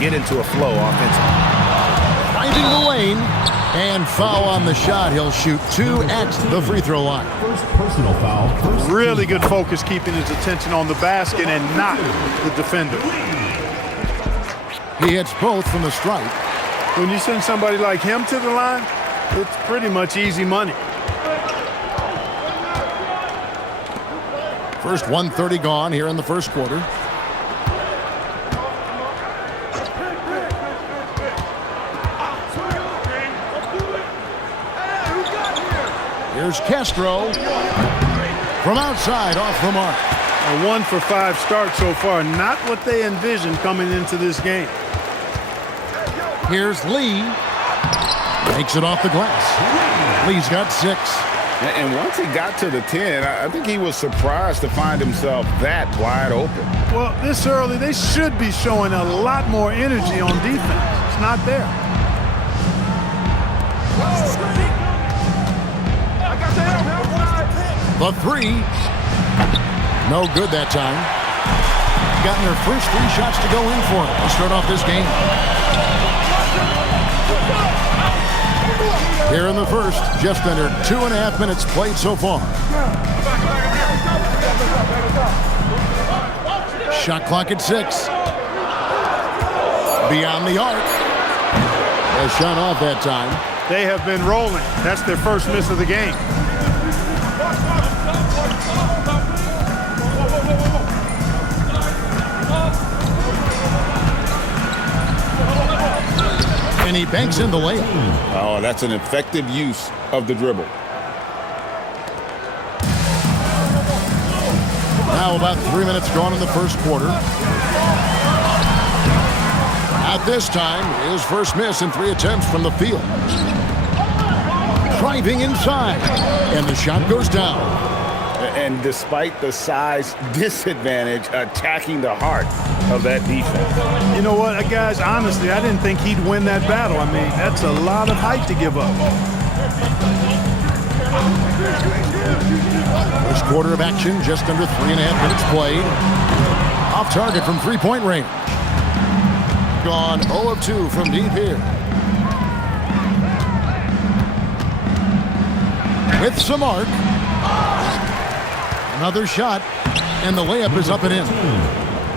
get into a flow offensively. Finding the lane, and foul on the shot. He'll shoot 2 at the free throw line. First personal foul. Really good focus keeping his attention on the basket and not the defender. He hits both from the stripe. When you send somebody like him to the line, it's pretty much easy money. First 1:30 gone here in the first quarter. Here's Castro from outside, off the mark. A 1 for 5 start so far. Not what they envisioned coming into this game. Here's Lee. Makes it off the glass. Lee's got 6. And once he got to the 10, I think he was surprised to find himself that wide open. Well, this early, they should be showing a lot more energy on defense. It's not there. The 3. No good that time. Gotten their first 3 shots to go in for it to start off this game. Here in the first, just under 2.5 minutes played so far. Shot clock at 6. Beyond the arc. A shot off that time. They have been rolling. That's their first miss of the game. And he banks in the layup. Oh, that's an effective use of the dribble. Now about 3 minutes gone in the first quarter. At this time, his first miss in 3 attempts from the field. Driving inside, and the shot goes down. And despite the size disadvantage, attacking the heart of that defense. You know what, guys, honestly, I didn't think he'd win that battle. I mean, that's a lot of height to give up. First quarter of action, just under 3.5 minutes played. Off target from three-point range. Gone 0 of 2 from deep here. With some arc. Another shot, and the layup is up and in.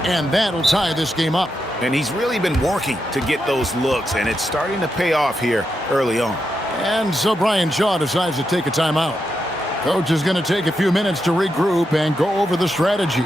And that'll tie this game up. And he's really been working to get those looks, and it's starting to pay off here early on. And so Brian Shaw decides to take a timeout. Coach is going to take a few minutes to regroup and go over the strategy.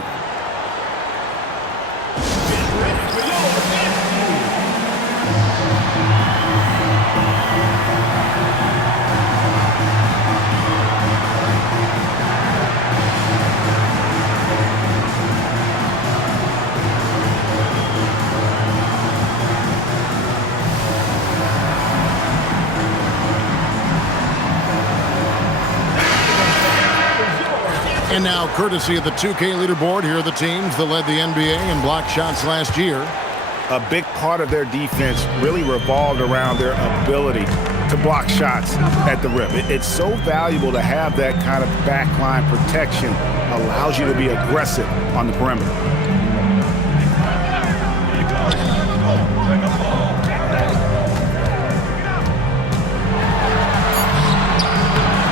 And now, courtesy of the 2K leaderboard, here are the teams that led the NBA in block shots last year. A big part of their defense really revolved around their ability to block shots at the rim. It's so valuable to have that kind of backline protection. Allows you to be aggressive on the perimeter.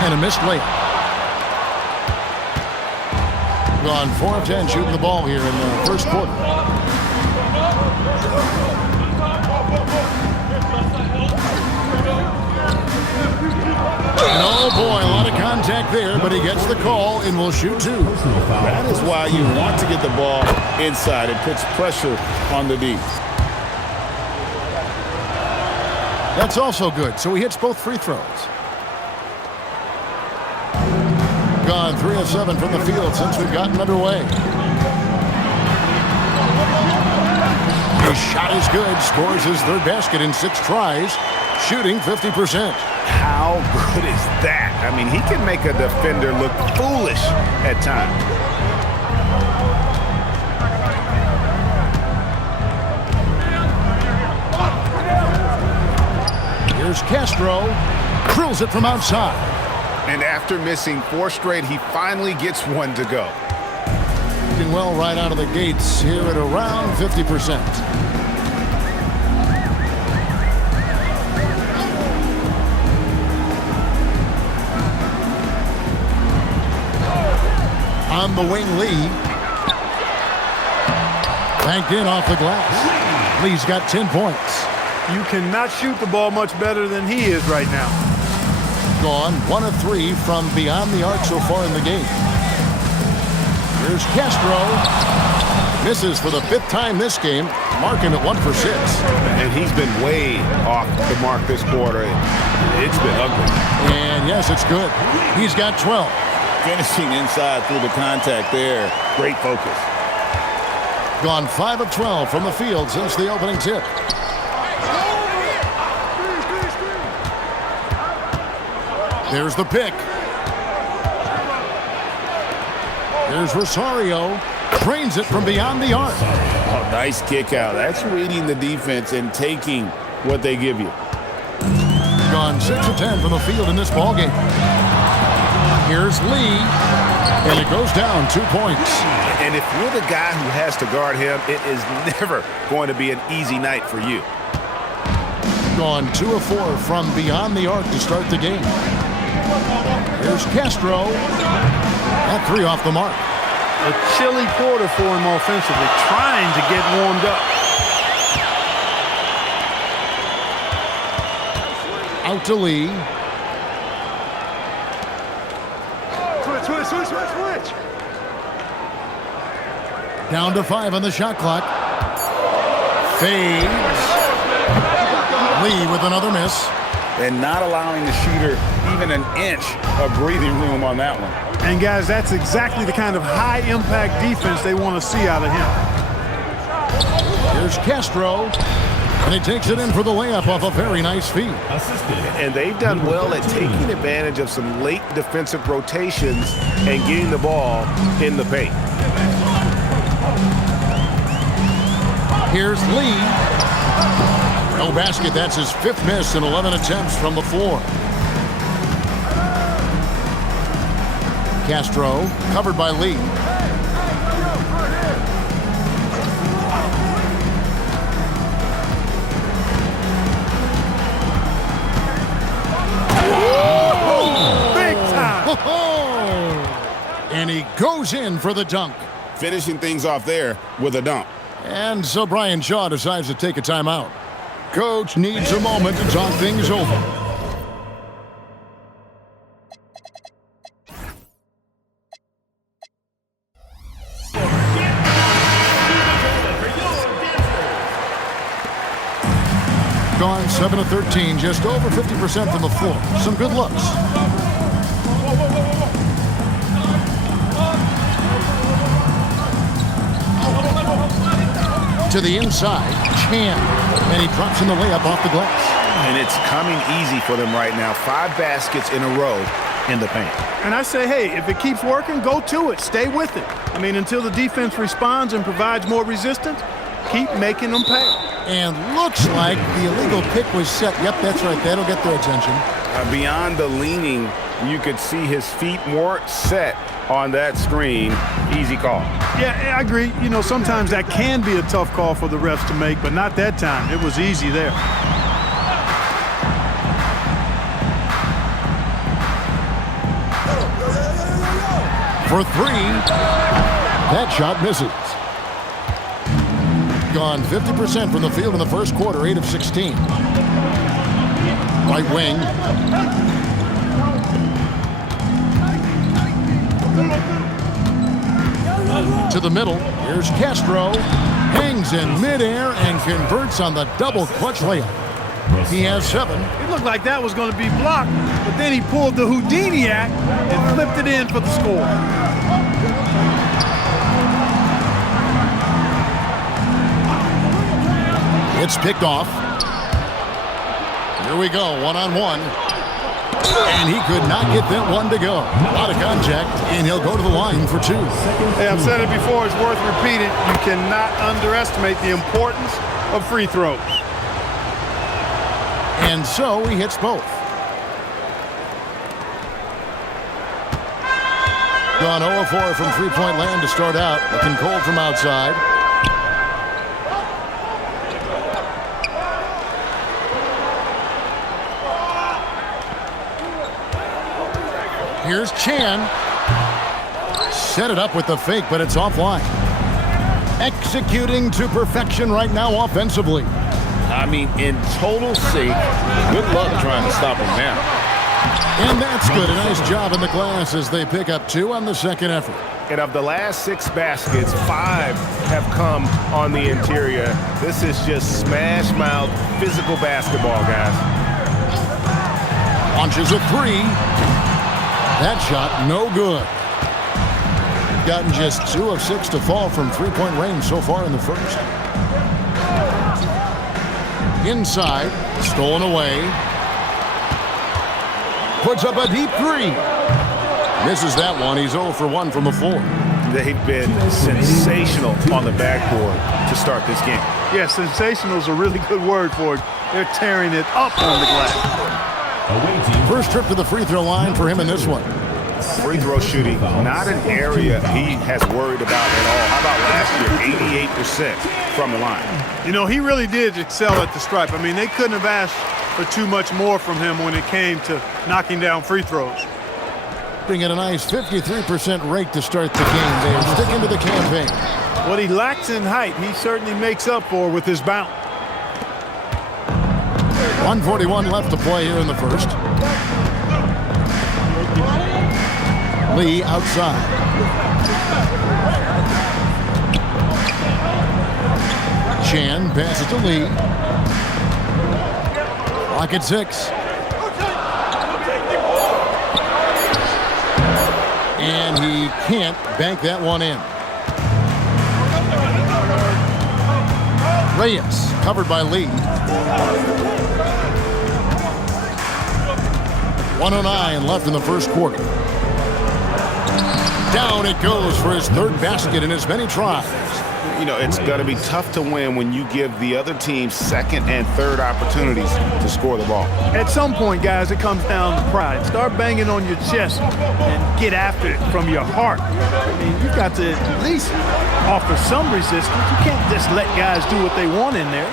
And a missed layup. Gone 4 of 10 shooting the ball here in the first quarter. And oh boy, a lot of contact there, but he gets the call and will shoot 2. That is why you want to get the ball inside. It puts pressure on the D. That's also good, so he hits both free throws. Gone 3 of 7 from the field since we've gotten underway. His shot is good, scores his 3rd basket in 6 tries, shooting 50%. How good is that? I mean, he can make a defender look foolish at times. Here's Castro, drills it from outside. And after missing 4 straight, he finally gets one to go. Doing well right out of the gates here at around 50%. from the wing, Lee. Banked in off the glass. Lee's got 10 points. You cannot shoot the ball much better than he is right now. Gone 1 of 3 from beyond the arc so far in the game. Here's Castro. Misses for the 5th time this game, marking at 1 for 6. And he's been way off the mark this quarter. It's been ugly. And yes, it's good. He's got 12. Finishing inside through the contact there. Great focus. Gone 5 of 12 from the field since the opening tip. There's the pick. Here's Rosario. Trains it from beyond the arc. Oh, nice kick out. That's reading the defense and taking what they give you. Gone 6 of 10 from the field in this ballgame. Here's Lee. And it goes down 2 points. And if you're the guy who has to guard him, it is never going to be an easy night for you. Gone 2 of 4 from beyond the arc to start the game. Here's Castro. That 3 off the mark. A chilly quarter for him offensively, trying to get warmed up. Out to Lee. Switch. Down to 5 on the shot clock. Fades. Lee with another miss. And not allowing the shooter even an inch of breathing room on that one. And guys, that's exactly the kind of high-impact defense they want to see out of him. Here's Castro. And he takes it in for the layup off a very nice feed. And they've done well at taking advantage of some late defensive rotations and getting the ball in the paint. Here's Lee. No basket. That's his 5th miss in 11 attempts from the floor. Castro covered by Lee. Big time! And he goes in for the dunk. Finishing things off there with a dunk. And so Brian Shaw decides to take a timeout. Coach needs a moment to talk things over. Gone 7 of 13, just over 50% from the floor. Some good looks. To the inside, Chan, and he drops in the layup off the glass. And it's coming easy for them right now. 5 baskets in a row in the paint. And I say, hey, if it keeps working, go to it. Stay with it. I mean, until the defense responds and provides more resistance, keep making them pay. And looks like the illegal pick was set. Yep, that's right. That'll get their attention. Beyond the leaning, you could see his feet more set on that screen. Easy call. Yeah, I agree. You know, sometimes that can be a tough call for the refs to make, but not that time. It was easy there. For 3, that shot misses. Gone 50% from the field in the first quarter, 8 of 16. Right wing. To the middle. Here's Castro. Hangs in midair and converts on the double clutch layup. He has 7. It looked like that was going to be blocked, but then he pulled the Houdini act and flipped it in for the score. It's picked off. Here we go, one-on-one. And he could not get that one to go. A lot of contact, and he'll go to the line for 2. Hey, I've said it before, it's worth repeating. You cannot underestimate the importance of free throws. And so he hits both. Gone 0-4 from three-point land to start out. Looking cold from outside. Here's Chan. Set it up with the fake, but it's offline. Executing to perfection right now offensively. I mean, in total sync. Good luck trying to stop him now. And that's good. A nice job in the glass as they pick up 2 on the second effort. And of the last 6 baskets, 5 have come on the interior. This is just smash mouth physical basketball, guys. Launches a 3. That shot, no good. Gotten just 2 of 6 to fall from three-point range so far in the first. Inside, stolen away. Puts up a deep 3. Misses that one. He's 0 for 1 from the floor. They've been sensational on the backboard to start this game. Yeah, sensational is a really good word for it. They're tearing it up on the glass. First trip to the free throw line for him in this one. Free throw shooting, not an area he has worried about at all. How about last year, 88% from the line? You know, he really did excel at the stripe. I mean, they couldn't have asked for too much more from him when it came to knocking down free throws. Bringing a nice 53% rate to start the game. They are sticking to the campaign. What he lacks in height, he certainly makes up for with his bounce. 1:41 left to play here in the first. Lee outside. Chan passes to Lee. Clock at 6. And he can't bank that one in. Reyes covered by Lee. 1:09 left in the first quarter. Down it goes for his 3rd basket in as many tries. You know, it's going to be tough to win when you give the other team 2nd and 3rd opportunities to score the ball. At some point, guys, it comes down to pride. Start banging on your chest and get after it from your heart. I mean, you've got to at least offer some resistance. You can't just let guys do what they want in there.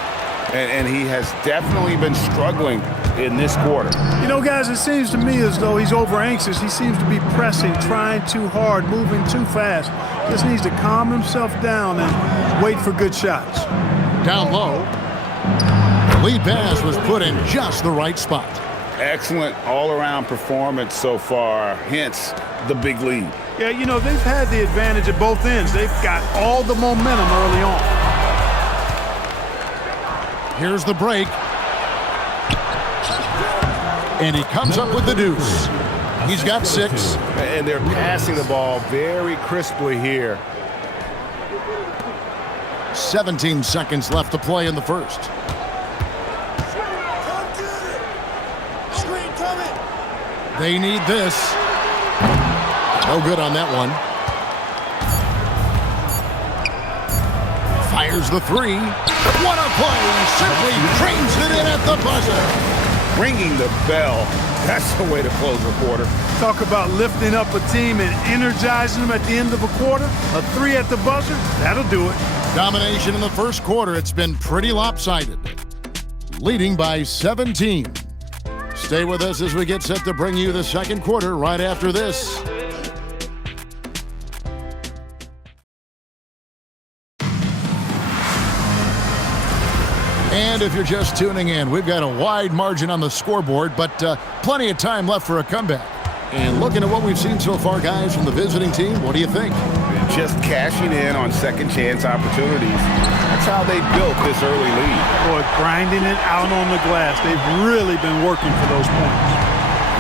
And he has definitely been struggling in this quarter. You know, guys, it seems to me as though he's over anxious. He seems to be pressing, trying too hard, moving too fast. Just needs to calm himself down and wait for good shots. Down low. The lead pass was put in just the right spot. Excellent all-around performance so far, hence the big lead. Yeah, you know, they've had the advantage at both ends. They've got all the momentum early on. Here's the break. And he comes up with the deuce. He's got 6. And they're passing the ball very crisply here. 17 seconds left to play in the first. They need this. No good on that one. Fires the 3. What a play! Simply trains it in at the buzzer. Ringing the bell. That's the way to close a quarter. Talk about lifting up a team and energizing them at the end of a quarter. A 3 at the buzzer, that'll do it. Domination in the first quarter. It's been pretty lopsided. Leading by 17. Stay with us as we get set to bring you the second quarter right after this. And if you're just tuning in, we've got a wide margin on the scoreboard, but plenty of time left for a comeback. And looking at what we've seen so far, guys, from the visiting team, what do you think? Just cashing in on second chance opportunities. That's how they built this early lead. Boy, grinding it out on the glass. They've really been working for those points.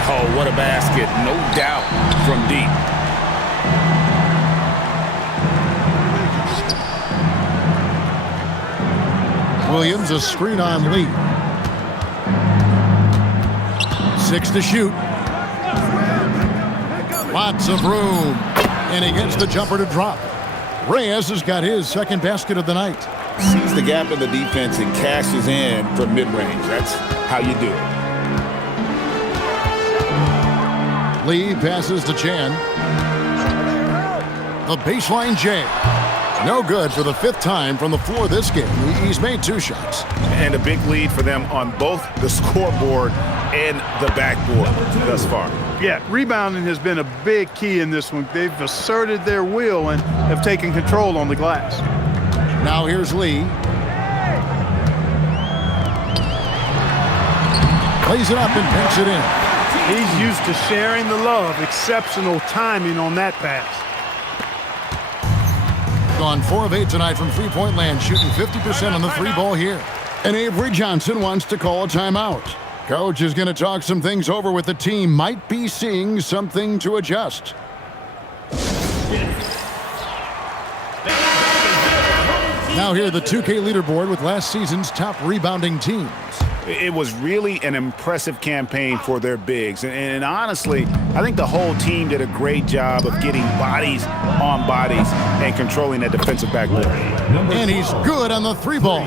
Oh, what a basket. No doubt from deep. Williams, a screen on Lee. 6 to shoot. Lots of room. And he gets the jumper to drop. Reyes has got his second basket of the night. Sees the gap in the defense and cashes in from mid-range. That's how you do it. Lee passes to Chan. The baseline J. No good for the 5th time from the floor this game. He's made 2 shots. And a big lead for them on both the scoreboard and the backboard thus far. Yeah, rebounding has been a big key in this one. They've asserted their will and have taken control on the glass. Now here's Lee. Plays it up and pinks it in. He's used to sharing the love. Exceptional timing on that pass. Gone 4 of 8 tonight from three-point land, shooting 50% on the 3 ball here. And Avery Johnson wants to call a timeout. Coach is going to talk some things over with the team. Might be seeing something to adjust. Now here, the 2K leaderboard with last season's top rebounding teams. It was really an impressive campaign for their bigs. And honestly, I think the whole team did a great job of getting bodies on bodies and controlling that defensive backboard. And he's good on the 3 ball.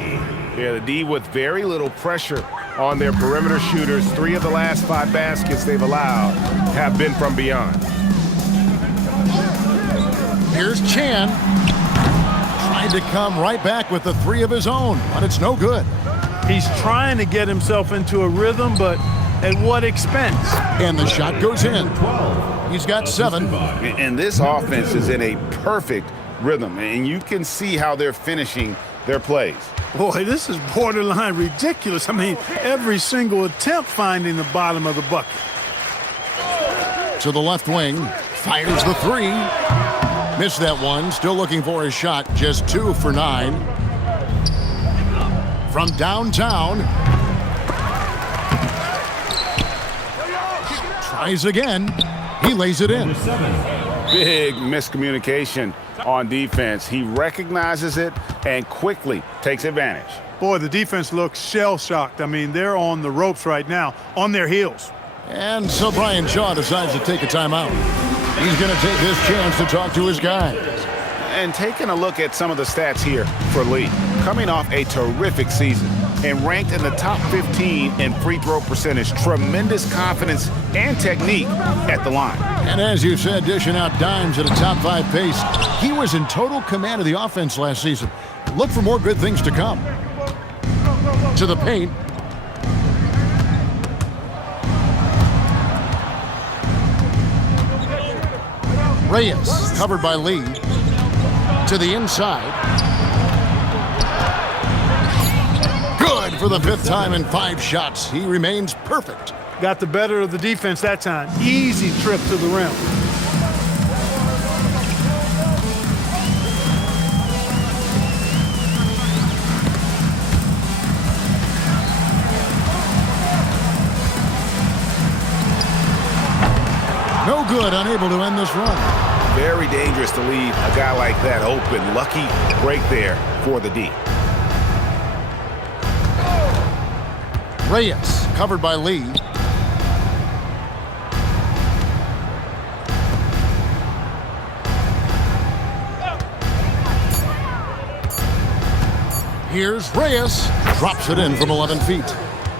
Yeah, the D with very little pressure on their perimeter shooters. 3 of the last 5 baskets they've allowed have been from beyond. Here's Chan. Trying to come right back with the 3 of his own, but it's no good. He's trying to get himself into a rhythm, but at what expense? And the shot goes in. He's got 7. And this offense is in a perfect rhythm, and you can see how they're finishing their plays. Boy, this is borderline ridiculous. I mean, every single attempt finding the bottom of the bucket. To the left wing, fires the 3. Missed that one, still looking for his shot, just 2 for 9. From downtown. Tries again. He lays it in. Big miscommunication on defense. He recognizes it and quickly takes advantage. Boy, the defense looks shell-shocked. I mean, they're on the ropes right now, on their heels. And so Brian Shaw decides to take a timeout. He's going to take this chance to talk to his guys. And taking a look at some of the stats here for Lee, coming off a terrific season and ranked in the top 15 in free throw percentage. Tremendous confidence and technique at the line. And as you said, dishing out dimes at a top 5 pace. He was in total command of the offense last season. Look for more good things to come. To the paint. Reyes, covered by Lee. To the inside. Good for the 5th time in 5 shots. He remains perfect. Got the better of the defense that time. Easy trip to the rim. No good, unable to end this run. Very dangerous to leave a guy like that open. Lucky break there for the D. Reyes, covered by Lee. Here's Reyes. Drops it in from 11 feet.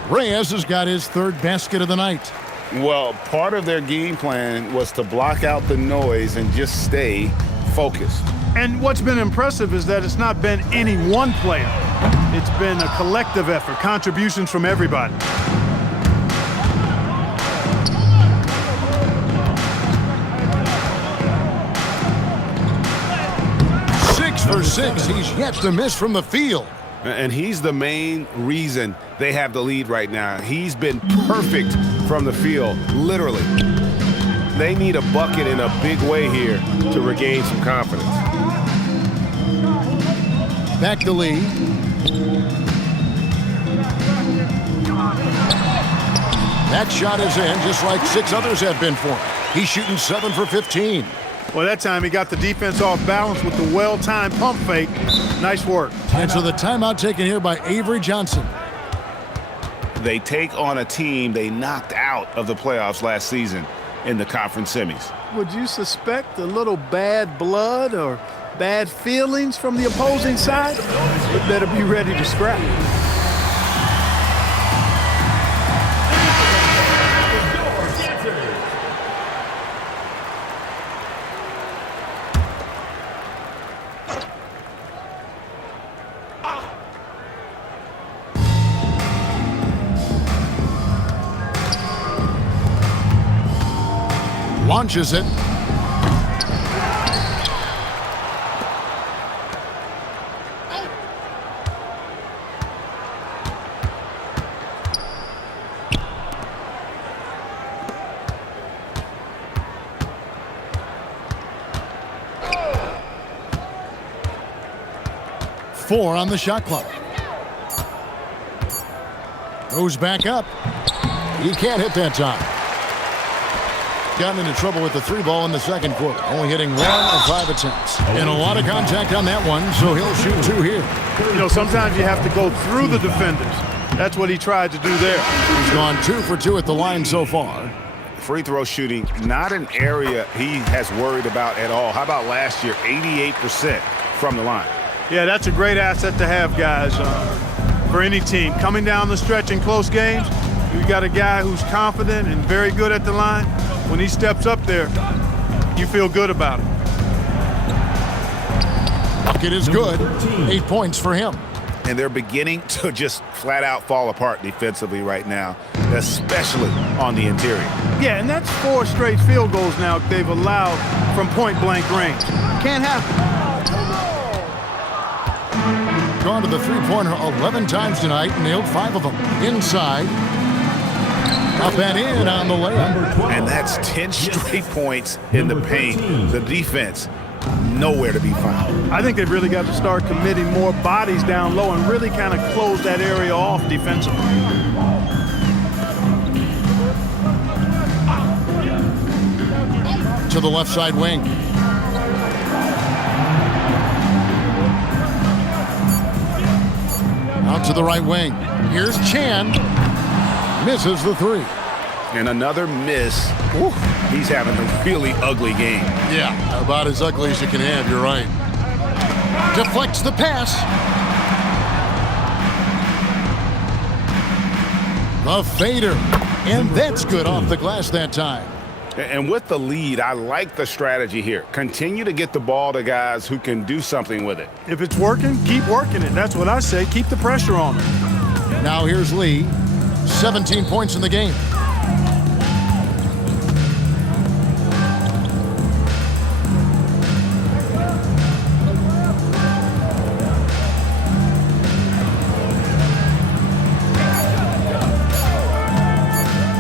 Reyes has got his 3rd basket of the night. Well, part of their game plan was to block out the noise and just stay focused. And what's been impressive is that it's not been any one player. It's been a collective effort, contributions from everybody. 6 for 6. He's yet to miss from the field. And he's the main reason they have the lead right now. He's been perfect from the field, literally. They need a bucket in a big way here to regain some confidence. Back to Lee. That shot is in, just like 6 others have been for him. He's shooting 7 for 15. Well, that time he got the defense off balance with the well-timed pump fake. Nice work. And so the timeout taken here by Avery Johnson. They take on a team they knocked out of the playoffs last season in the conference semis. Would you suspect a little bad blood or bad feelings from the opposing side? You better be ready to scrap. launches it. Four on the shot clock. Goes back up. He can't hit that time. Gotten into trouble with the three ball in the second quarter. Only hitting 1 of 5 attempts. And a lot of contact on that one, so he'll shoot 2 here. You know, sometimes you have to go through the defenders. That's what he tried to do there. He's gone 2 for 2 at the line so far. Free throw shooting, not an area he has worried about at all. How about last year, 88% from the line? Yeah, that's a great asset to have, guys, for any team. Coming down the stretch in close games, you got a guy who's confident and very good at the line. When he steps up there, you feel good about it. Bucket is good. 8 points for him. And they're beginning to just flat out fall apart defensively right now, especially on the interior. Yeah, and that's 4 straight field goals now they've allowed from point-blank range. Can't happen. Gone to the three-pointer 11 times tonight, nailed 5 of them. Inside. Up and in on the layup. And that's 10 straight points in the paint. The defense, nowhere to be found. I think they've really got to start committing more bodies down low and really kind of close that area off defensively. To the left side wing. Out to the right wing. Here's Chan. Misses the 3. And another miss. Ooh, he's having a really ugly game. Yeah, about as ugly as you can have, you're right. Deflects the pass. The fader. And that's good off the glass that time. And with the lead, I like the strategy here. Continue to get the ball to guys who can do something with it. If it's working, keep working it. That's what I say. Keep the pressure on them. Now here's Lee. 17 points in the game.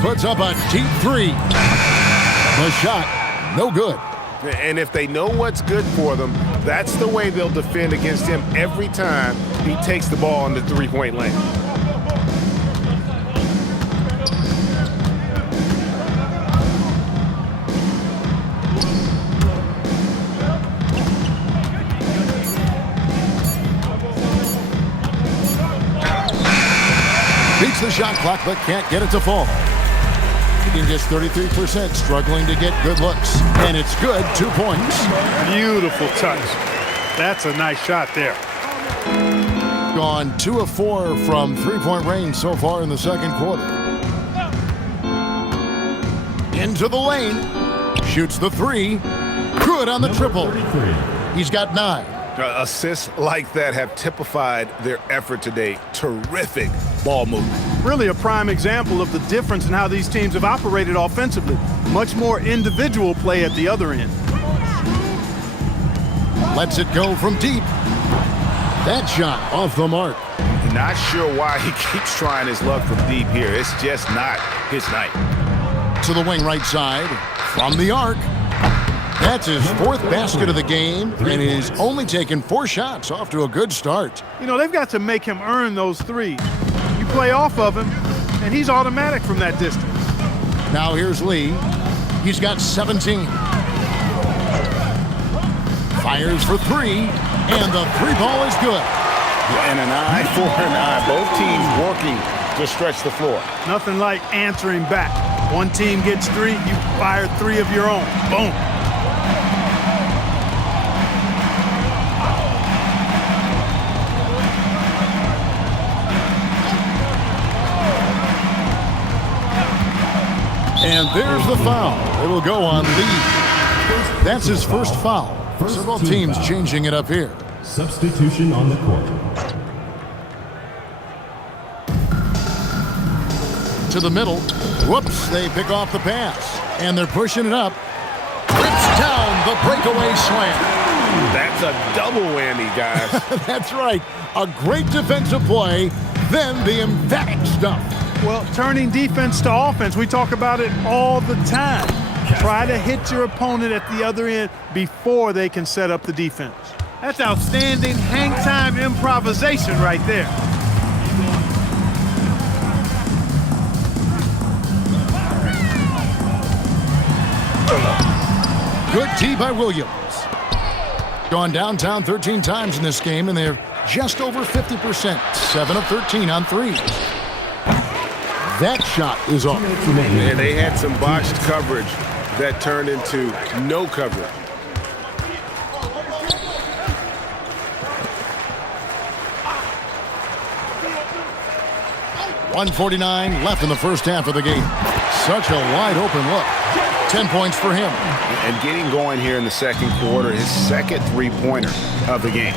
Puts up a deep 3. The shot, no good. And if they know what's good for them, that's the way they'll defend against him every time he takes the ball in the three-point lane. Beats the shot clock, but can't get it to fall. Shooting just 33%, struggling to get good looks. And it's good, 2 points. Beautiful touch. That's a nice shot there. Gone 2 of 4 from three-point range so far in the second quarter. Into the lane. Shoots the 3. Good on the triple. He's got 9. Assists like that have typified their effort today. Terrific ball movement. Really a prime example of the difference in how these teams have operated offensively. Much more individual play at the other end. Lets it go from deep. That shot off the mark. Not sure why he keeps trying his luck from deep here. It's just not his night. To the wing right side. From the arc. That's his 4th basket of the game, and he's only taken 4 shots, off to a good start. You know, they've got to make him earn those threes. You play off of him, and he's automatic from that distance. Now here's Lee. He's got 17. Fires for 3, and the 3-ball is good. And an eye for an eye. Both teams working to stretch the floor. Nothing like answering back. One team gets 3, you fire 3 of your own. Boom. And there's the foul. It'll go on Lee. That's his first foul. Several teams changing it up here. Substitution on the court. To the middle. Whoops, they pick off the pass. And they're pushing it up. the breakaway slam. That's a double whammy, guys. That's right. A great defensive play, then the emphatic stuff. Well, turning defense to offense, we talk about it all the time. Try to hit your opponent at the other end before they can set up the defense. That's outstanding hang-time improvisation right there. Good D by Williams. Gone downtown 13 times in this game, and they're just over 50%. 7 of 13 on threes. That shot is off. And they had some botched coverage that turned into no coverage. .149 left in the first half of the game. Such a wide open look. 10 points for him. And getting going here in the second quarter, his second three-pointer of the game.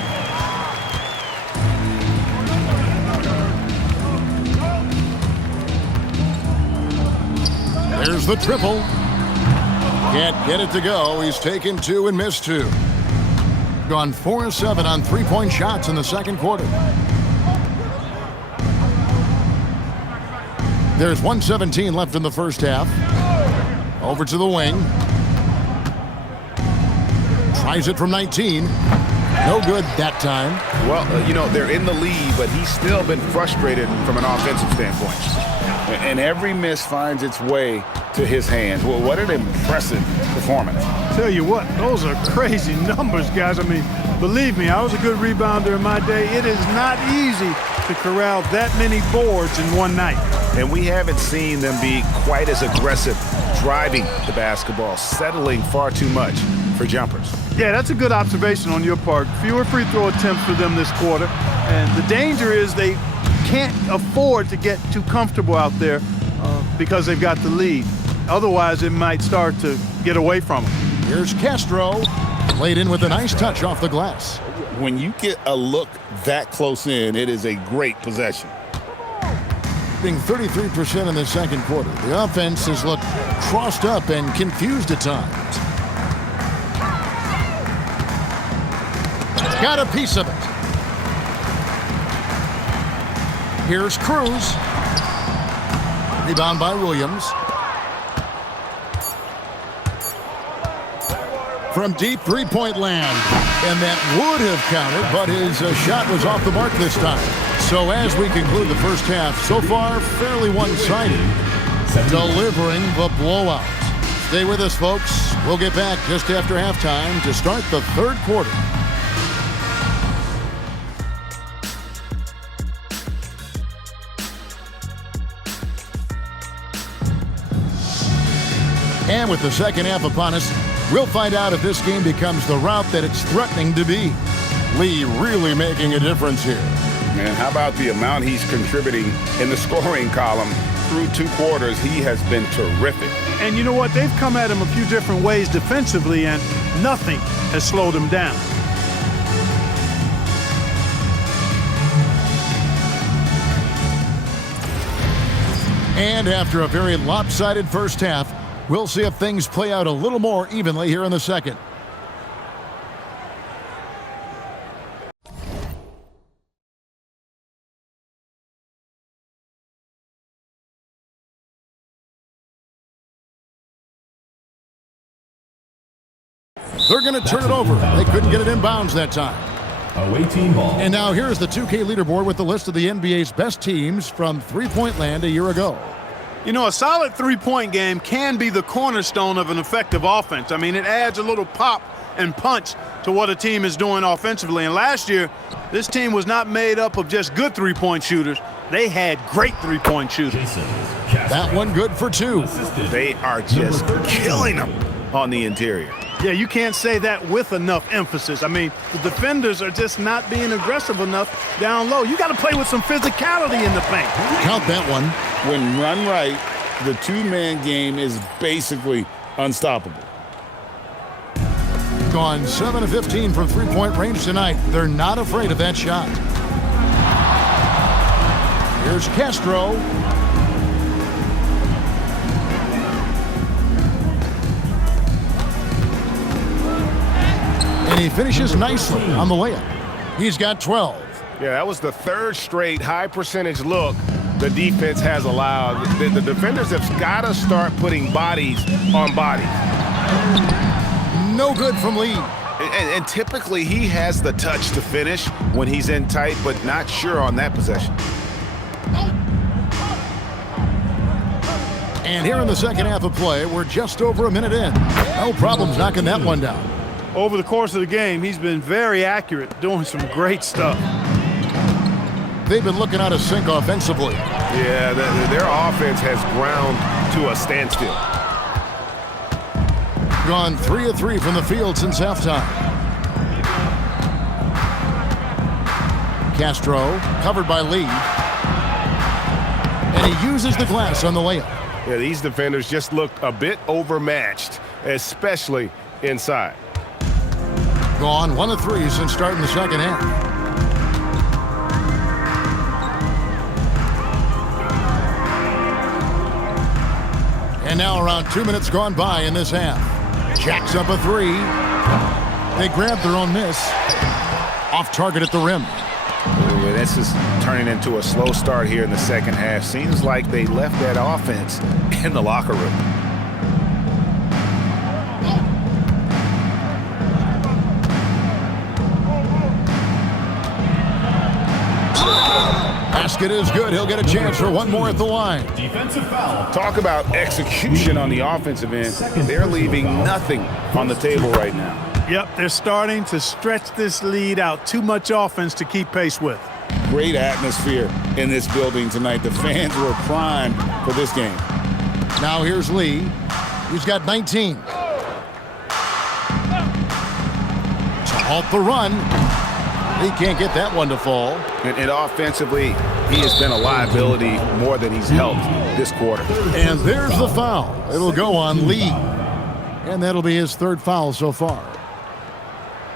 There's the triple. Can't get it to go. He's taken 2 and missed 2. Gone 4 of 7 on three-point shots in the second quarter. There's 1:17 left in the first half. Over to the wing. Tries it from 19. No good that time. Well, you know, they're in the lead, but he's still been frustrated from an offensive standpoint. And every miss finds its way to his hands. Well, what an impressive performance. Tell you what, those are crazy numbers, guys. I mean, believe me, I was a good rebounder in my day. It is not easy to corral that many boards in one night. And we haven't seen them be quite as aggressive driving the basketball, settling far too much for jumpers. Yeah, that's a good observation on your part. Fewer free throw attempts for them this quarter. And the danger is they can't afford to get too comfortable out there because they've got the lead. Otherwise, it might start to get away from them. Here's Castro. Laid in with a nice touch off the glass. When you get a look that close in, it is a great possession. Being 33% in the second quarter. The offense has looked crossed up and confused at times. Got a piece of it. Here's Cruz. Rebound by Williams. From deep three-point land. And that would have counted, but his shot was off the mark this time. So as we conclude the first half, so far fairly one-sided, delivering the blowout. Stay with us, folks. We'll get back just after halftime to start the third quarter. And with the second half upon us, we'll find out if this game becomes the route that it's threatening to be. Lee really making a difference here. Man, how about the amount he's contributing in the scoring column through 2 quarters? He has been terrific. And you know what? They've come at him a few different ways defensively, and nothing has slowed him down. And after a very lopsided first half, we'll see if things play out a little more evenly here in the second. They're going to turn it over. They couldn't get it in bounds that time. Away team ball. And now here's the 2K leaderboard with the list of the NBA's best teams from three-point land a year ago. You know, a solid three-point game can be the cornerstone of an effective offense. I mean, it adds a little pop and punch to what a team is doing offensively. And last year, this team was not made up of just good three-point shooters. They had great three-point shooters. That one good for 2. They are just killing them on the interior. Yeah, you can't say that with enough emphasis. I mean, the defenders are just not being aggressive enough down low. You got to play with some physicality in the paint. Count that one. When run right, the two-man game is basically unstoppable. Gone 7 of 15 from three-point range tonight. They're not afraid of that shot. Here's Castro. And he finishes nicely on the layup. He's got 12. Yeah, that was the third straight high-percentage look the defense has allowed. The defenders have got to start putting bodies on bodies. No good from Lee. And typically he has the touch to finish when he's in tight, but not sure on that possession. And here in the second half of play, we're just over a minute in. No problems knocking that one down. Over the course of the game, he's been very accurate, doing some great stuff. They've been looking out of sync offensively. Yeah, their offense has ground to a standstill. Gone 3 of 3 from the field since halftime. Castro covered by Lee. And he uses the glass on the layup. Yeah, these defenders just looked a bit overmatched, especially inside. Gone 1 of 3 since starting the second half. And now around 2 minutes gone by in this half. Jacks up a 3. They grab their own miss. Off target at the rim. Ooh, this is turning into a slow start here in the second half. Seems like they left that offense in the locker room. Basket is good. He'll get a chance for one more at the line. Defensive foul. Talk about execution on the offensive end. They're leaving nothing on the table right now. Yep, they're starting to stretch this lead out. Too much offense to keep pace with. Great atmosphere in this building tonight. The fans were primed for this game. Now here's Lee. He's got 19. To halt the run. He can't get that one to fall. And offensively, he has been a liability more than he's helped this quarter. And there's the foul. It'll go on Lee. And that'll be his third foul so far.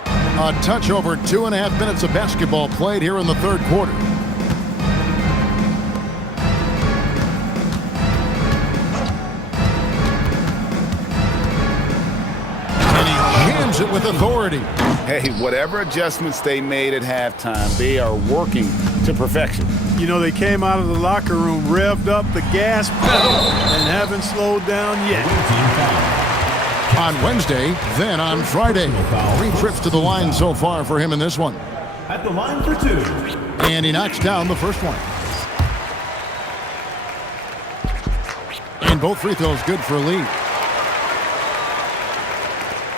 A touch over 2.5 minutes of basketball played here in the third quarter. And he jams it with authority. Hey, whatever adjustments they made at halftime, they are working to perfection. You know, they came out of the locker room, revved up the gas pedal, and haven't slowed down yet. On Wednesday, then on Friday. 3 trips to the line so far for him in this one. At the line for 2. And he knocks down the first one. And both free throws good for Lee.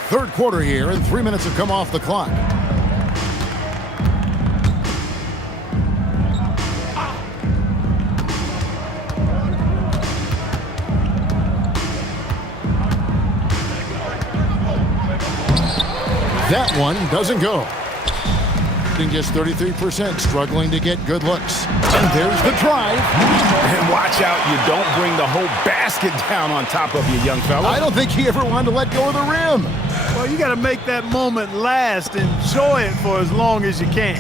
Third quarter here, and 3 minutes have come off the clock. That one doesn't go. Just 33%, struggling to get good looks. And there's the drive. And watch out, you don't bring the whole basket down on top of you, young fella. I don't think he ever wanted to let go of the rim. Well, you got to make that moment last. Enjoy it for as long as you can.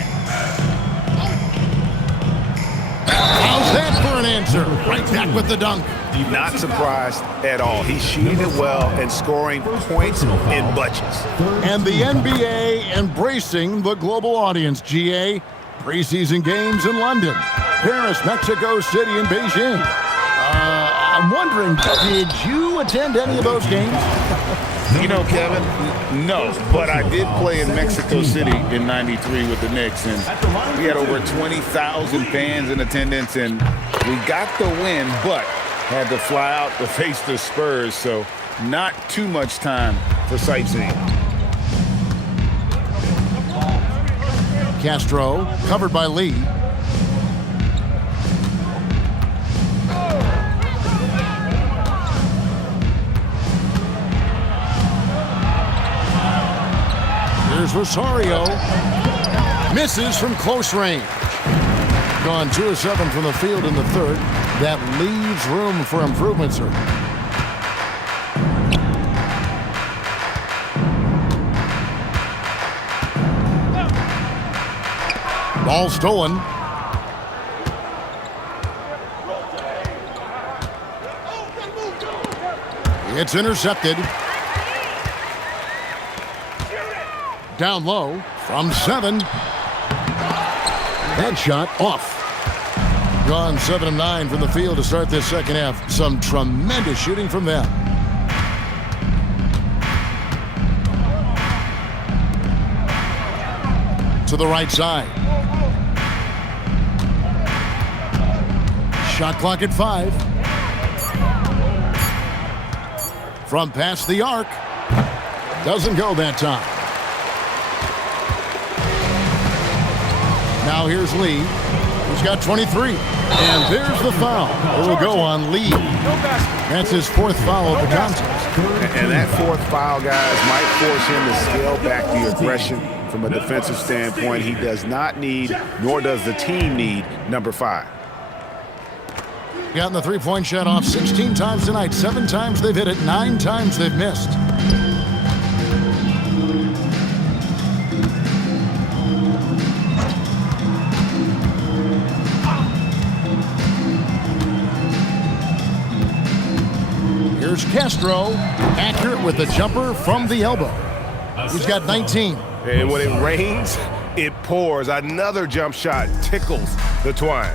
How's that for an answer? Right back with the dunk. Not surprised at all. He's shooting it well and scoring points in bunches. And the NBA embracing the global audience, GA. Preseason games in London, Paris, Mexico City, and Beijing. I'm wondering, did you attend any of those games? You know, Kevin, no, but I did play in Mexico City in '93 with the Knicks, and we had over 20,000 fans in attendance, and we got the win, but had to fly out to face the Spurs, so not too much time for sightseeing. Castro, covered by Lee. Here's Rosario. Misses from close range. Gone 2 of 7 from the field in the third. That leaves room for improvement, sir. Ball stolen. It's intercepted. Down low from 7. That shot off. Gone 7 of 9 from the field to start this second half. Some tremendous shooting from them. To the right side. Shot clock at 5. From past the arc. Doesn't go that time. Now here's Lee, who's got 23. And there's the foul. It will go on Lee. That's his 4th foul of the contest. And that 4th foul, guys, might force him to scale back the aggression from a defensive standpoint. He does not need, nor does the team need, number 5. Gotten the three-point shot off 16 times tonight. 7 times they've hit it, 9 times they've missed. Here's Castro, accurate with the jumper from the elbow. He's got 19. And when it rains, it pours. Another jump shot tickles the twine.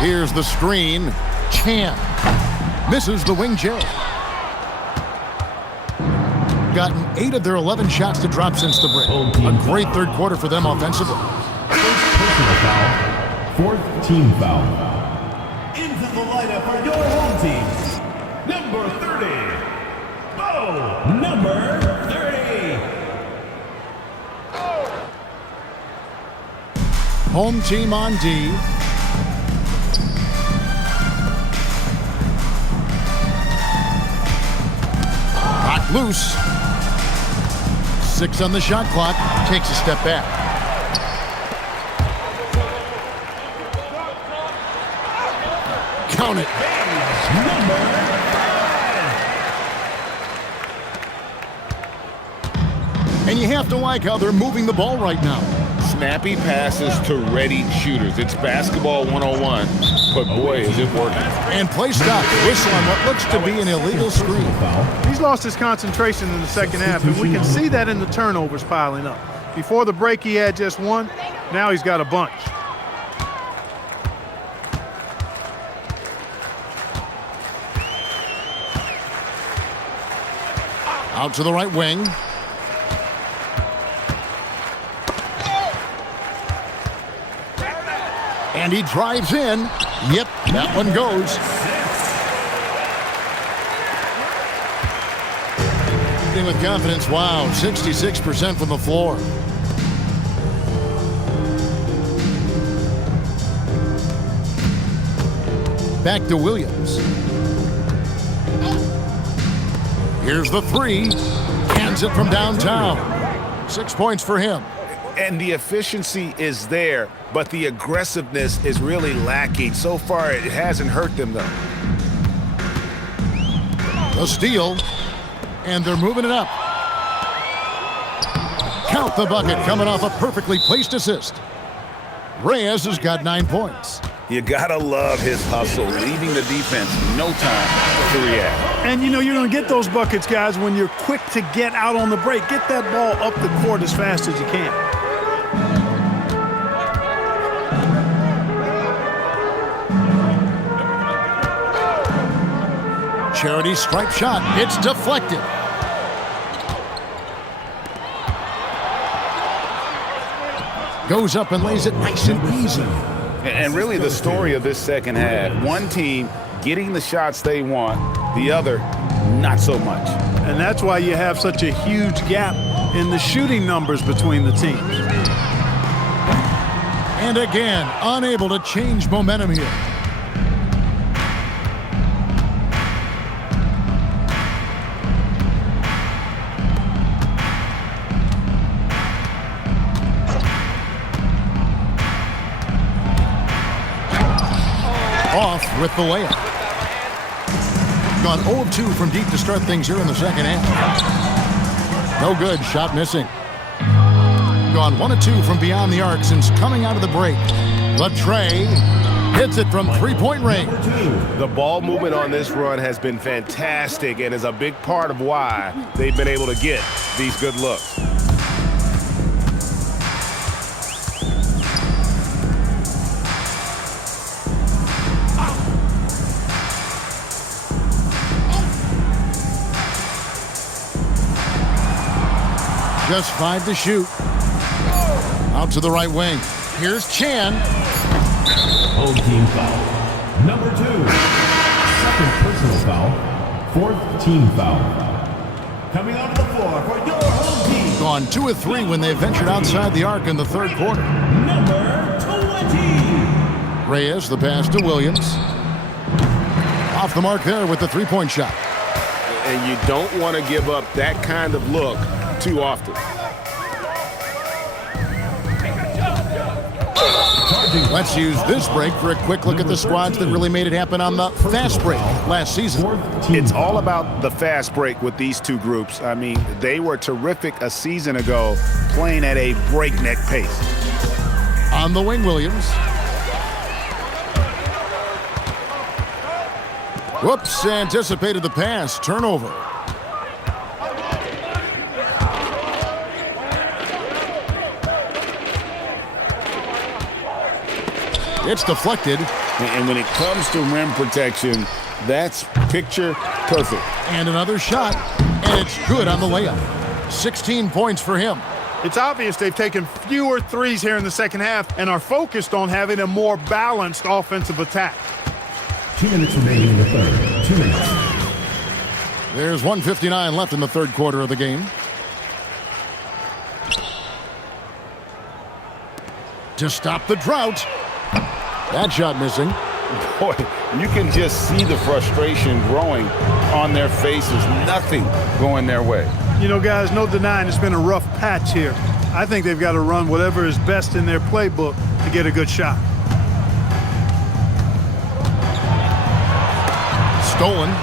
Here's the screen. Chan misses the wing J. Gotten 8 of their 11 shots to drop since the break. A great third quarter for them offensively. First personal foul. 4th team foul. Into the lineup for your home team. Number 30. Bo, number 30. Home team on D. Loose. 6 on the shot clock. Takes a step back. Count it. And you have to like how they're moving the ball right now. Snappy passes to ready shooters. It's basketball 101, but boy, is it working. And play stop. Whistle on what looks to be an illegal screen. He's lost his concentration in the second half, and we can see that in the turnovers piling up. Before the break, he had just 1. Now he's got a bunch. Out to the right wing. And he drives in. Yep, that one goes. With confidence, wow, 66% from the floor. Back to Williams. Here's the 3. Hands it from downtown. 6 points for him. And the efficiency is there, but the aggressiveness is really lacking. So far, it hasn't hurt them, though. The steal, and they're moving it up. Count the bucket coming off a perfectly placed assist. Reyes has got 9 points. You gotta love his hustle, leaving the defense no time to react. And you know you're going to get those buckets, guys, when you're quick to get out on the break. Get that ball up the court as fast as you can. Charity stripe shot. It's deflected. Goes up and lays it nice and easy. And really the story of this second half, one team getting the shots they want, the other not so much. And that's why you have such a huge gap in the shooting numbers between the teams. And again, unable to change momentum here. Off with the layup. Gone 0 of 2 from deep to start things here in the second half. No good. Shot missing. gone 1 of 2 from beyond the arc since coming out of the break. But Trey hits it from three-point range. The ball movement on this run has been fantastic and is a big part of why they've been able to get these good looks. Just 5 to shoot. Out to the right wing. Here's Chan. Home team foul. Number 2. Second personal foul. Fourth team foul. Coming onto the floor for your home team. Gone 2 of 3 when they ventured outside the arc in the third quarter. Number 20. Reyes, the pass to Williams. Off the mark there with the three-point shot. And you don't want to give up that kind of look too often. Let's use this break for a quick look at the squads that really made it happen on the fast break last season. It's all about the fast break with these two groups. I mean, they were terrific a season ago, playing at a breakneck pace. On the wing, Williams. Whoops, anticipated the pass. Turnover. It's deflected. And when it comes to rim protection, that's picture perfect. And another shot, and it's good on the layup. 16 points for him. It's obvious they've taken fewer threes here in the second half and are focused on having a more balanced offensive attack. 2 minutes remaining in the third. 2 minutes. There's 1:59 left in the third quarter of the game. To stop the drought. That shot missing. Boy, you can just see the frustration growing on their faces. Nothing going their way. You know, guys, no denying it's been a rough patch here. I think they've got to run whatever is best in their playbook to get a good shot. Stolen.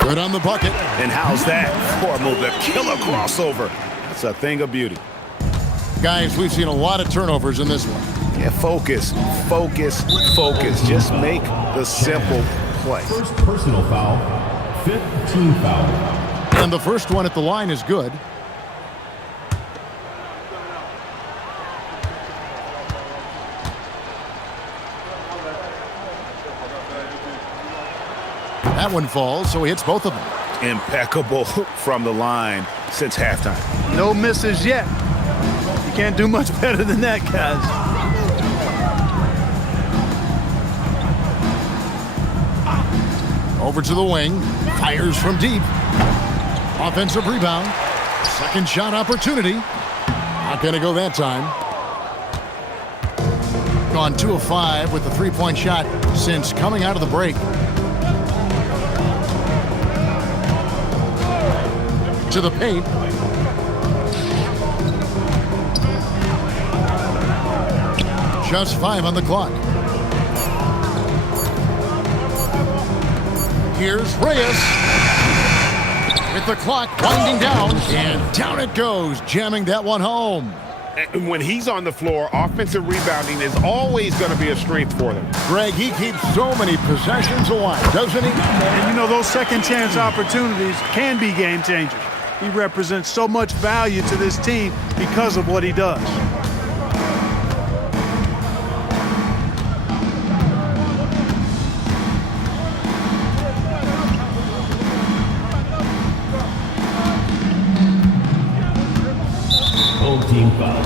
Good on the bucket. And how's that for a move? The killer crossover. It's a thing of beauty. Guys, we've seen a lot of turnovers in this one. Yeah, focus, focus, focus. Just make the simple play. First personal foul. Fifth team foul. And the first one at the line is good. That one falls, so he hits both of them. Impeccable from the line since halftime. No misses yet. You can't do much better than that, guys. Over to the wing. Fires from deep. Offensive rebound. Second shot opportunity. Not going to go that time. Gone 2 of 5 with the three-point shot since coming out of the break. To the paint. Just 5 on the clock. Here's Reyes. With the clock winding down. And down it goes, jamming that one home. And when he's on the floor, offensive rebounding is always going to be a strength for them. Greg, he keeps so many possessions alive, doesn't he? And you know, those second chance opportunities can be game changers. He represents so much value to this team because of what he does. Home team foul.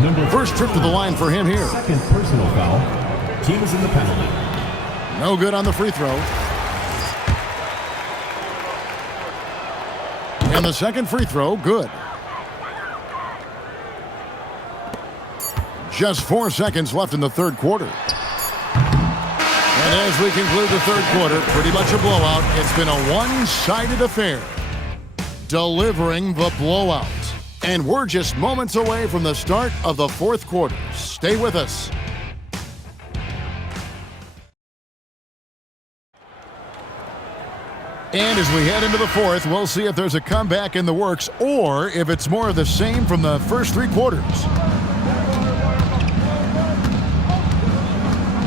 Number First trip to the line for him here. Second personal foul. Team is in the penalty. No good on the free throw. And the second free throw, good. Just 4 seconds left in the third quarter. And as we conclude the third quarter, pretty much a blowout. It's been a one-sided affair. Delivering the blowout. And we're just moments away from the start of the fourth quarter. Stay with us. And as we head into the fourth, we'll see if there's a comeback in the works or if it's more of the same from the first three quarters.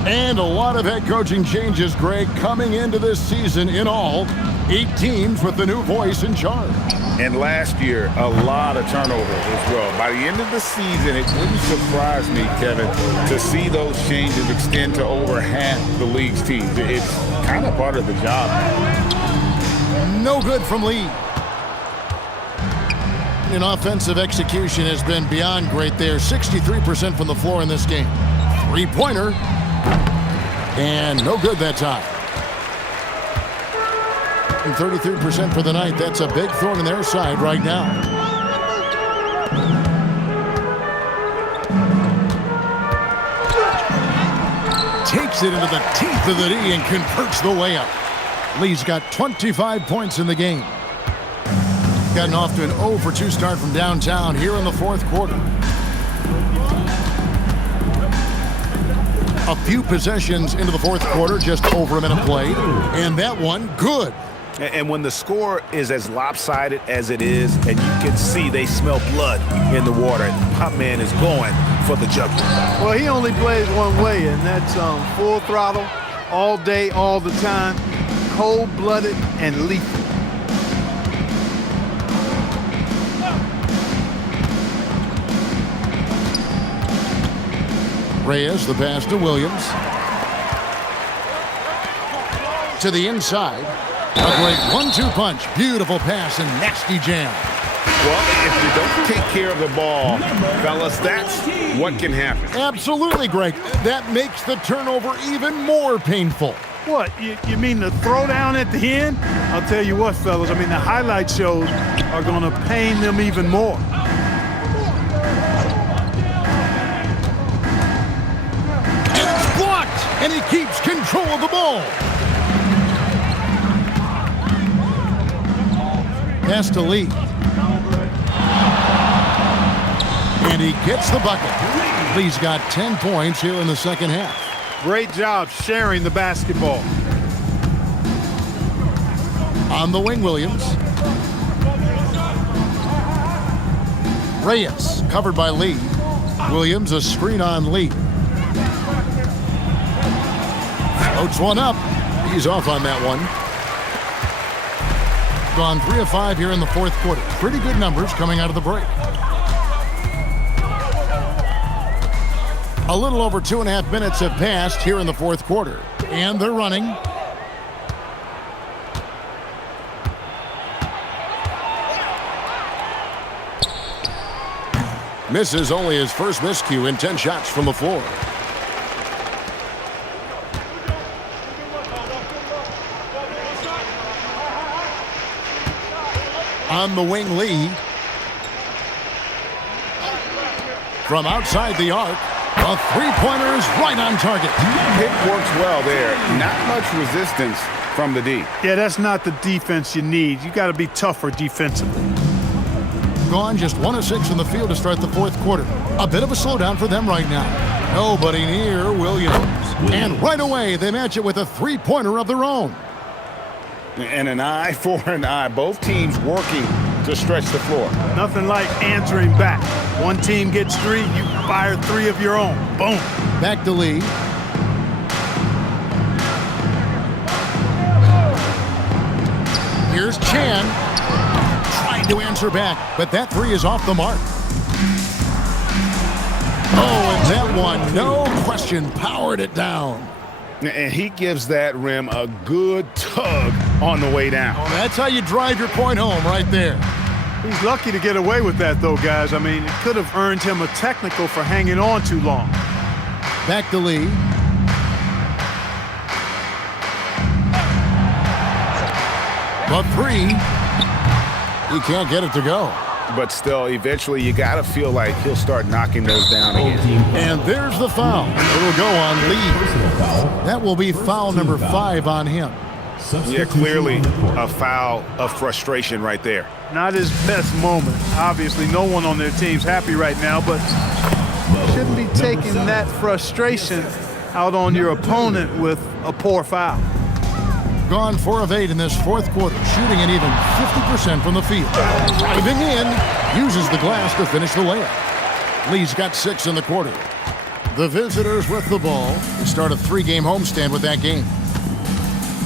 And a lot of head coaching changes, Greg, coming into this season. In all, 8 teams with the new voice in charge. And last year, a lot of turnovers as well. By the end of the season, it wouldn't surprise me, Kevin, to see those changes extend to over half the league's teams. It's kind of part of the job. No good from Lee. An offensive execution has been beyond great there. 63% from the floor in this game. Three-pointer. And no good that time. And 33% for the night. That's a big thorn in their side right now. Takes it into the teeth of the D and converts the layup. Lee's got 25 points in the game. Gotten off to an 0 for 2 start from downtown here in the fourth quarter. A few possessions into the fourth quarter, just over a minute played. And that one, good. And when the score is as lopsided as it is, and you can see they smell blood in the water, my man is going for the jugular. Well, he only plays one way, and that's full throttle, all day, all the time, cold-blooded and lethal. Reyes, the pass to Williams. To the inside. A great 1-2 punch. Beautiful pass and nasty jam. Well, if you don't take care of the ball, fellas, that's what can happen. Absolutely, Greg. That makes the turnover even more painful. What, you mean the throwdown at the end? I'll tell you what, fellas, I mean, the highlight shows are going to pain them even more. It's blocked, and he keeps control of the ball. Pass to Lee. And he gets the bucket. Lee's got 10 points here in the second half. Great job sharing the basketball. On the wing, Williams. Reyes, covered by Lee. Williams, a screen on Lee. Floats one up. He's off on that one. Gone 3 of 5 here in the fourth quarter. Pretty good numbers coming out of the break. A little over 2.5 minutes have passed here in the fourth quarter. And they're running. Misses only his first miscue in 10 shots from the floor. On the wing, Lee. From outside the arc, a three-pointer is right on target. Pick works well there. Not much resistance from the D. Yeah, that's not the defense you need. You got to be tougher defensively. Gone just 1 of 6 in the field to start the fourth quarter. A bit of a slowdown for them right now. Nobody near Williams. And right away, they match it with a three-pointer of their own. And an eye for an eye. Both teams working to stretch the floor. Nothing like answering back. One team gets 3, you fire 3 of your own. Boom. Back to Lee. Here's Chan. Trying to answer back, but that 3 is off the mark. Oh, and that one, no question, powered it down. And he gives that rim a good tug on the way down. Oh, that's how you drive your point home right there. He's lucky to get away with that, though, guys. I mean, it could have earned him a technical for hanging on too long. Back to Lee. The 3. He can't get it to go. But still, eventually, you got to feel like he'll start knocking those down again. And there's the foul. It'll go on Lee. That will be foul number 5 on him. Yeah, clearly a foul of frustration right there. Not his best moment. Obviously, no one on their team's happy right now, but shouldn't be taking that frustration out on your opponent with a poor foul. They've gone 4 of 8 in this fourth quarter, shooting an even 50% from the field. Driving in, uses the glass to finish the layup. Lee's got 6 in the quarter. The visitors with the ball. They start a 3-game homestand with that game.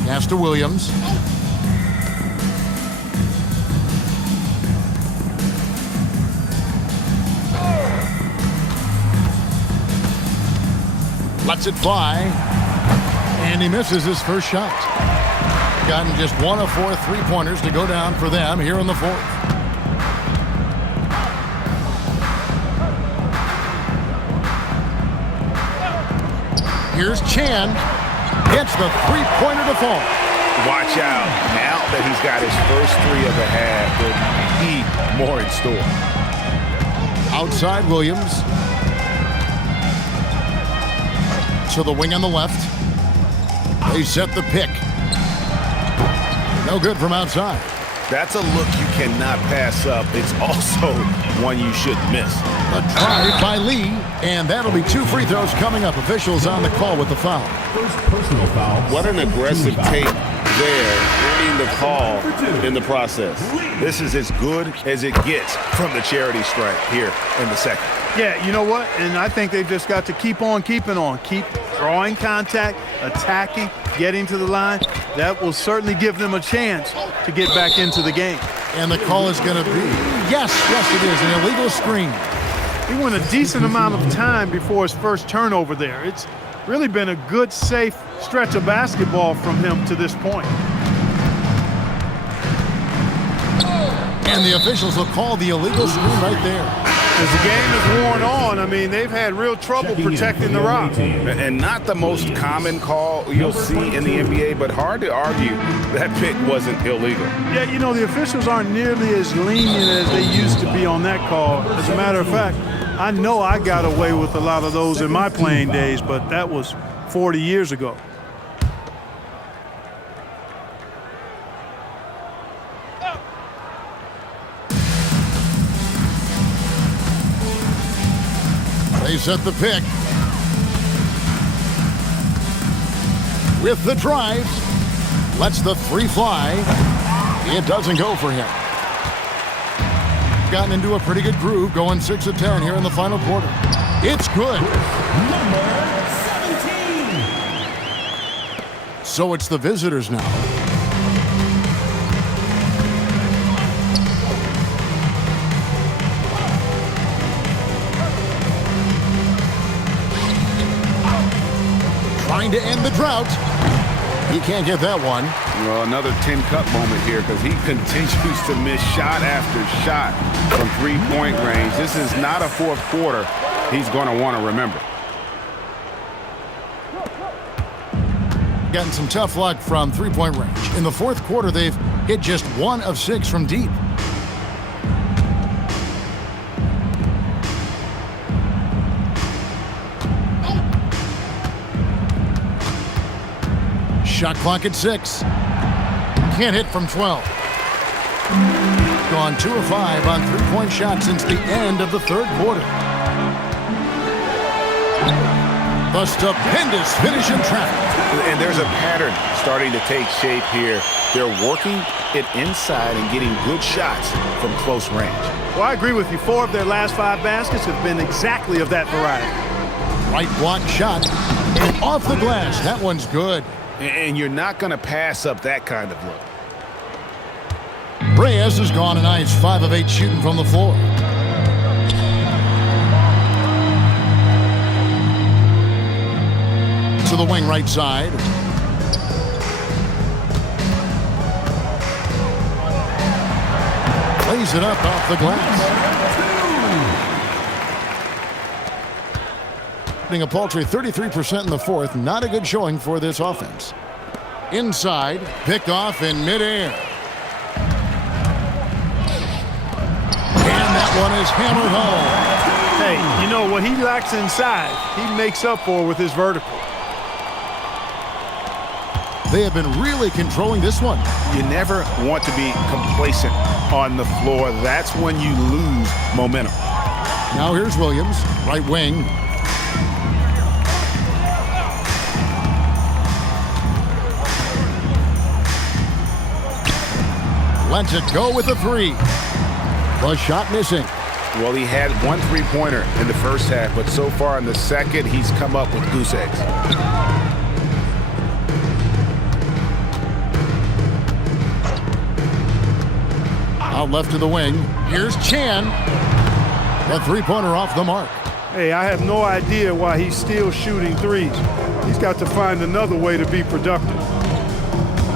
Pass to Williams. Lets it fly. And he misses his first shot. Gotten just 1 of 4 3-pointers to go down for them here in the fourth. Here's Chan. Hits the 3-pointer to fall. Watch out. Now that he's got his first 3 of the half, there'll be more in store. Outside Williams. To the wing on the left. They set the pick. No good from outside. That's a look you cannot pass up. It's also one you should miss. A try by Lee, and that'll be 2 free throws coming up. Officials on the call with the foul. First personal foul. What an aggressive take there, earning the call in the process. This is as good as it gets from the charity stripe here in the second. Yeah, you know what? And I think they've just got to keep on keeping on. Keep drawing contact, attacking, getting to the line. That will certainly give them a chance to get back into the game. And the call is going to be, yes, it is, an illegal screen. He went a decent amount of time before his first turnover there. It's really been a good, safe stretch of basketball from him to this point. And the officials will call the illegal screen right there. As the game is worn on, I mean, they've had real trouble protecting the rock. And not the most common call you'll see in the NBA, but hard to argue that pick wasn't illegal. Yeah, you know, the officials aren't nearly as lenient as they used to be on that call. As a matter of fact, I know I got away with a lot of those in my playing days, but that was 40 years ago. They set the pick. With the drive. Lets the 3 fly. It doesn't go for him. Gotten into a pretty good groove, going 6 of 10 here in the final quarter. It's good. Number 17. So it's the visitors now. Trying to end the drought. He can't get that one. Well, another 10-cup moment here because he continues to miss shot after shot from 3-point range. This is not a fourth quarter he's going to want to remember. Getting some tough luck from 3-point range. In the fourth quarter, they've hit just 1 of 6 from deep. Shot clock at 6. Can't hit from 12. Gone 2 of 5 on 3-point shots since the end of the third quarter. The stupendous finish in traffic. And there's a pattern starting to take shape here. They're working it inside and getting good shots from close range. Well, I agree with you. 4 of their last 5 baskets have been exactly of that variety. Right block shot. And off the glass. That one's good. And you're not going to pass up that kind of look. Reyes has gone a nice 5 of 8 shooting from the floor. To the wing right side. Plays it up off the glass. A paltry 33% in the fourth. Not a good showing for this offense. Inside, picked off in midair. And that one is hammered home. Hey, you know, what he lacks inside, he makes up for with his vertical. They have been really controlling this one. You never want to be complacent on the floor. That's when you lose momentum. Now here's Williams, right wing. lets it go with a three. The shot missing. Well, he had one three-pointer in the first half, but so far in the second, he's come up with goose eggs. Out left to the wing. Here's Chan. The three-pointer off the mark. Hey, I have no idea why he's still shooting threes. He's got to find another way to be productive.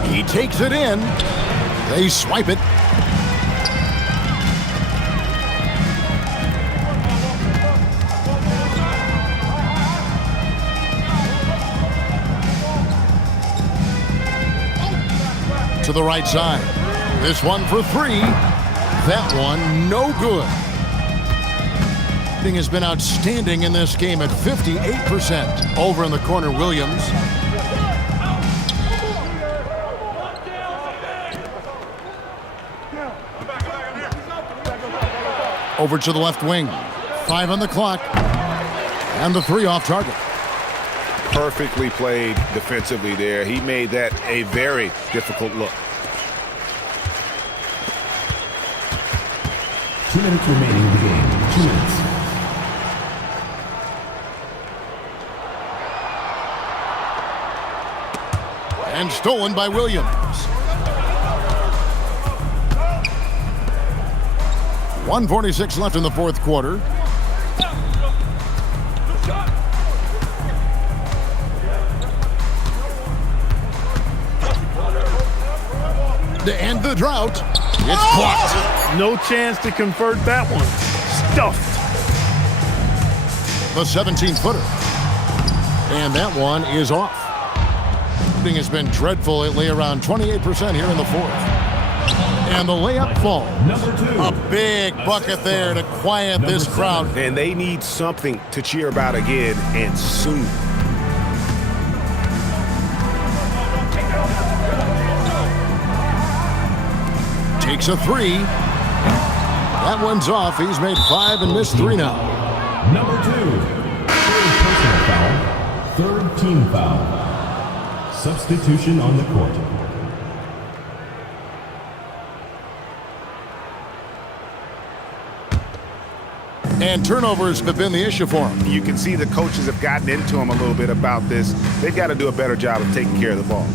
He takes it in. They swipe it. To the right side. This one for three. That one no good. Has been outstanding in this game at 58%. Over in the corner, Williams. Over to the left wing. 5 on the clock. And the three off target. Perfectly played defensively there. He made that a very difficult look. 2 minutes remaining in the game. 2 minutes. And stolen by Williams. 1:46 left in the fourth quarter. To end the drought, it's blocked. No chance to convert that one. Stuffed. The 17-footer. And that one is off. Shooting has been dreadful lately, around 28% here in the fourth. And the layup falls. Number 2. A big bucket there to quiet this crowd. And they need something to cheer about again, and soon. Takes a three. That one's off. He's made 5 and missed 3 now. Number 2. Third personal foul. Third team foul. Substitution on the court. And turnovers have been the issue for him. You can see the coaches have gotten into him a little bit about this. They've got to do a better job of taking care of the ball.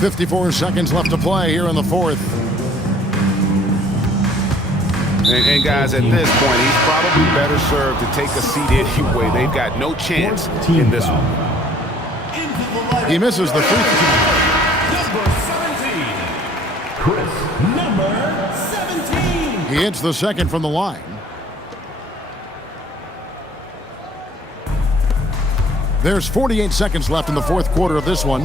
54 seconds left to play here in the fourth. And guys, at this point, he's probably better served to take a seat anyway. They've got no chance in this one. He misses the free throw. Number 17. Chris, number 17. He hits the second from the line. There's 48 seconds left in the fourth quarter of this one.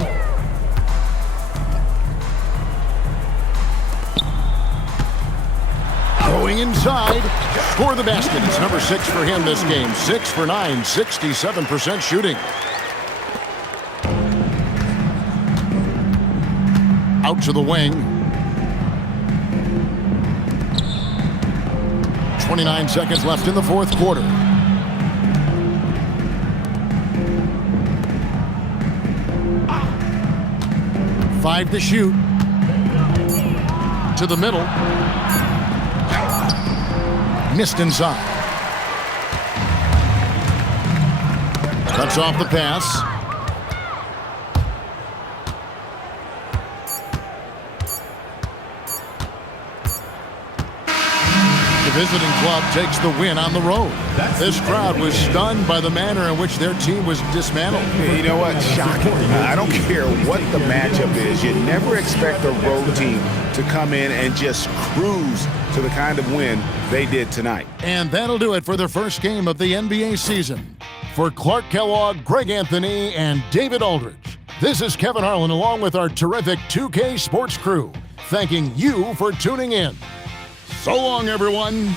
Going inside, score the basket. It's number 6 for him this game. 6 for 9, 67% shooting. Out to the wing. 29 seconds left in the fourth quarter. Five to shoot. To the middle. Missed inside. Cuts off the pass. The visiting club takes the win on the road. This crowd was stunned by the manner in which their team was dismantled. You know what? Shocking. I don't care what the matchup is. You never expect a road team to come in and just cruise to the kind of win they did tonight. And that'll do it for the first game of the NBA season. For Clark Kellogg, Greg Anthony, and David Aldridge, this is Kevin Harlan along with our terrific 2K Sports crew, thanking you for tuning in. So long, everyone.